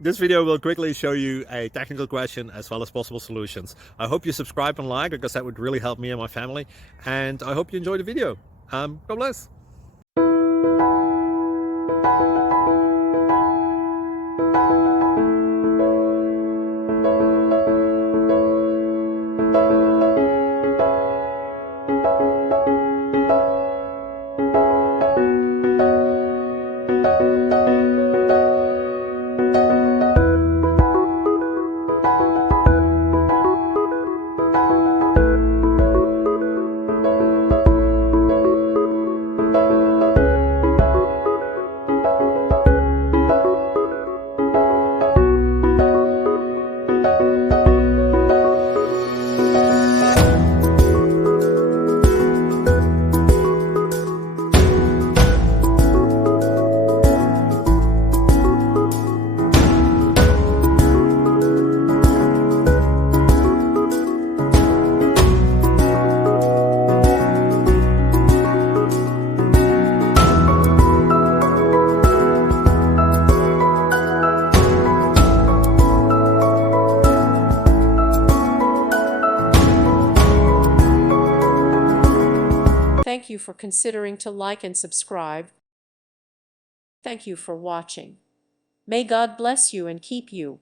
This video will quickly show you a technical question as well as possible solutions. I hope you subscribe and like, because that would really help me and my family. And I hope you enjoy the video. God bless. Thank you for considering to like and subscribe. Thank you for watching. May God bless you and keep you.